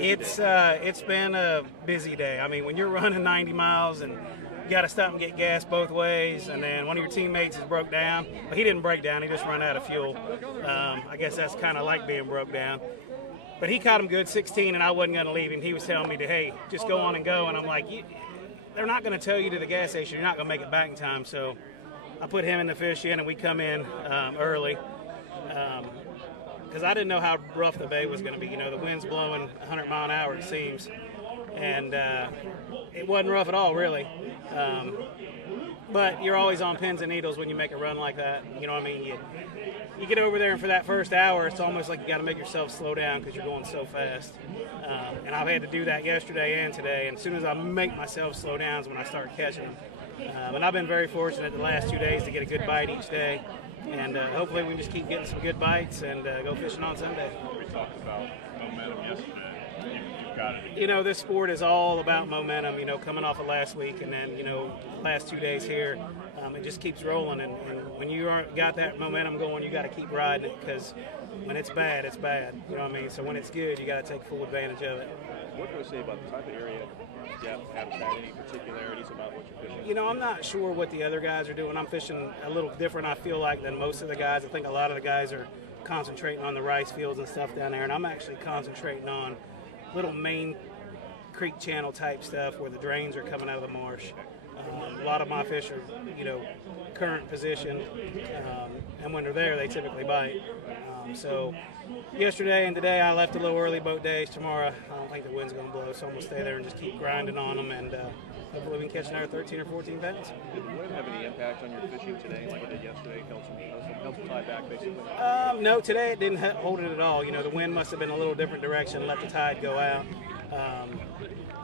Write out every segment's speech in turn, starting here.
It's been a busy day. I mean, when you're running 90 miles and you got to stop and get gas both ways, and then one of your teammates is broke down. But he didn't break down; he just ran out of fuel. I guess that's kind of like being broke down. But he caught him good, 16, and I wasn't going to leave him. He was telling me to, hey, just go on and go. And I'm like, they're not going to tell you to the gas station. You're not going to make it back in time. So I put him in the fish in, and we come in early. Because I didn't know how rough the bay was going to be. You know, the wind's blowing 100 mile an hour, it seems. And it wasn't rough at all, really. But you're always on pins and needles when you make a run like that. You know what I mean? You get over there, and for that first hour, it's almost like you got to make yourself slow down because you're going so fast. And I've had to do that yesterday and today. And as soon as I make myself slow down is when I start catching them. And I've been very fortunate the last 2 days to get a good bite each day. And hopefully we can just keep getting some good bites and go fishing on Sunday. We talked about momentum yesterday. You've got it. You know, this sport is all about momentum, you know, coming off of last week and then, you know, last 2 days here. It just keeps rolling. And when you got that momentum going, you got to keep riding it because when it's bad, it's bad. You know what I mean? So when it's good, you got to take full advantage of it. What can we say about the type of area, depth, habitat, any particularities about what you're fishing? You know, I'm not sure what the other guys are doing. I'm fishing a little different, I feel like, than most of the guys. I think a lot of the guys are concentrating on the rice fields and stuff down there, and I'm actually concentrating on little main creek channel type stuff where the drains are coming out of the marsh. A lot of my fish are, you know, current position, and when they're there, they typically bite. So yesterday and today, I left a little early boat days. Tomorrow, I don't think the wind's going to blow, so I'm going to stay there and just keep grinding on them, and hopefully we can catch another 13 or 14 pounds. Did the wind have any impact on your fishing today, like it did yesterday? Held some tide back, basically? No, today it didn't hold it at all. You know, the wind must have been a little different direction, let the tide go out.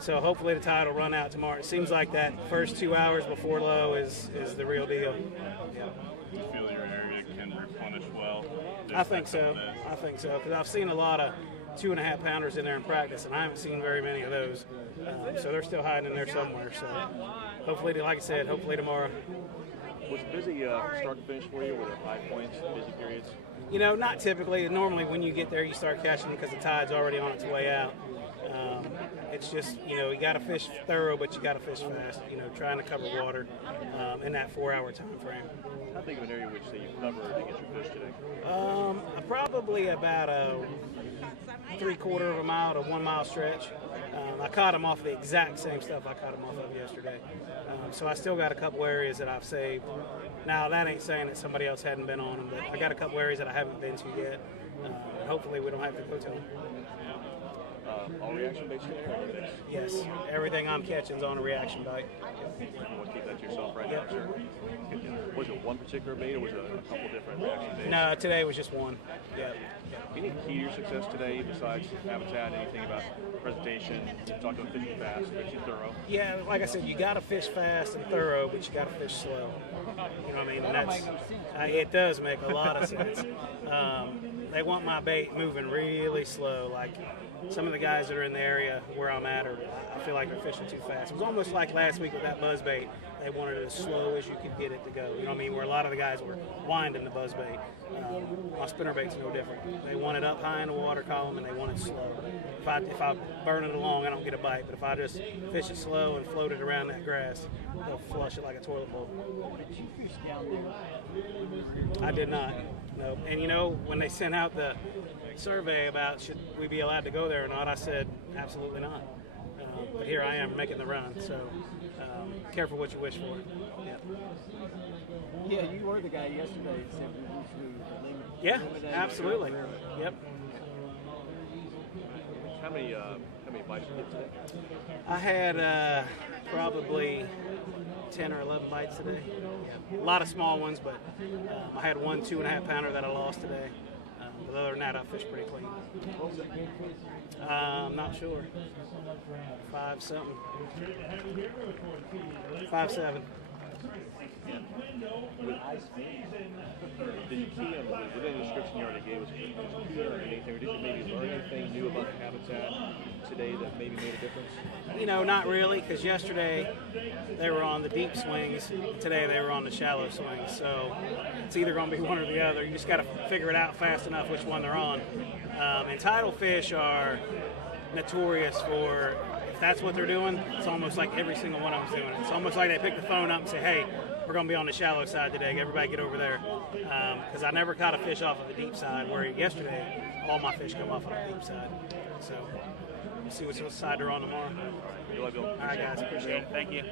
So hopefully the tide will run out tomorrow. It seems like that first 2 hours before low is the real deal. Yeah. Do you feel your area can replenish well? I think so. Because I've seen a lot of 2.5 pounders in there in practice, and I haven't seen very many of those. So they're still hiding in there somewhere. So hopefully, like I said, hopefully tomorrow. Was it busy start to finish for you? Were there high points, busy periods? You know, not typically. Normally when you get there, you start catching because the tide's already on its way out. It's just, you know, you got to fish thorough, but you got to fish fast, you know, trying to cover water in that 4-hour time frame. How big of an area would you say you covered to get your fish today? Probably about a 3/4 of a mile to 1 mile stretch. I caught them off the exact same stuff I caught them off of yesterday. So I still got a couple areas that I've saved. Now, that ain't saying that somebody else hadn't been on them, but I got a couple areas that I haven't been to yet. Hopefully we don't have to go to them. All reaction based today? Yes, everything I'm catching is on a reaction bite. You want to keep that to yourself right Yep. now, sir? Was it one particular bait or was it a couple different reaction baits? No, today was just one. Yeah. Any key to your success today besides habitat, anything about presentation? You talked about fishing fast, fishing thorough. Yeah, like I said, you got to fish fast and thorough, but you got to fish slow. You know what I mean? And that's, it does make a lot of sense. They want my bait moving really slow. Like some of the guys that are in the area where I'm at, I feel like they're fishing too fast. It was almost like last week with that buzz bait. They wanted it as slow as you could get it to go. You know what I mean? Where a lot of the guys were winding the buzz bait. My spinner bait's no different. They want it up high in the water column and they want it slow. If I burn it along, I don't get a bite. But if I just fish it slow and float it around that grass, they'll flush it like a toilet bowl. Did you fish down there? I did not. No. And you know, when they sent out the survey about should we be allowed to go there or not, I said absolutely not. But here I am making the run. So careful what you wish for. Yeah, you were the guy yesterday that said we should Yeah, absolutely. Yep. How many bites did you get today? I had probably 10 or 11 bites today. Yeah. A lot of small ones, but I had one 2.5 pounder that I lost today. But other than that, I fished pretty clean. I'm not sure. 5 something. 5.7. Did you key on within the description you already gave us? Did you key on anything, or did you maybe learn anything new about the habitat today that maybe made a difference? You know, not really, because yesterday they were on the deep swings. Today they were on the shallow swings. So it's either going to be one or the other. You just got to figure it out fast enough which one they're on. And tidal fish are notorious for, if that's what they're doing, it's almost like every single one of them's doing it. It's almost like they pick the phone up and say, hey, we're going to be on the shallow side today. Everybody get over there. Because I never caught a fish off of the deep side, where yesterday all my fish come off on the deep side. So we'll see which side they're on tomorrow. Good luck, Bill. All right, guys. Appreciate it. Thank you.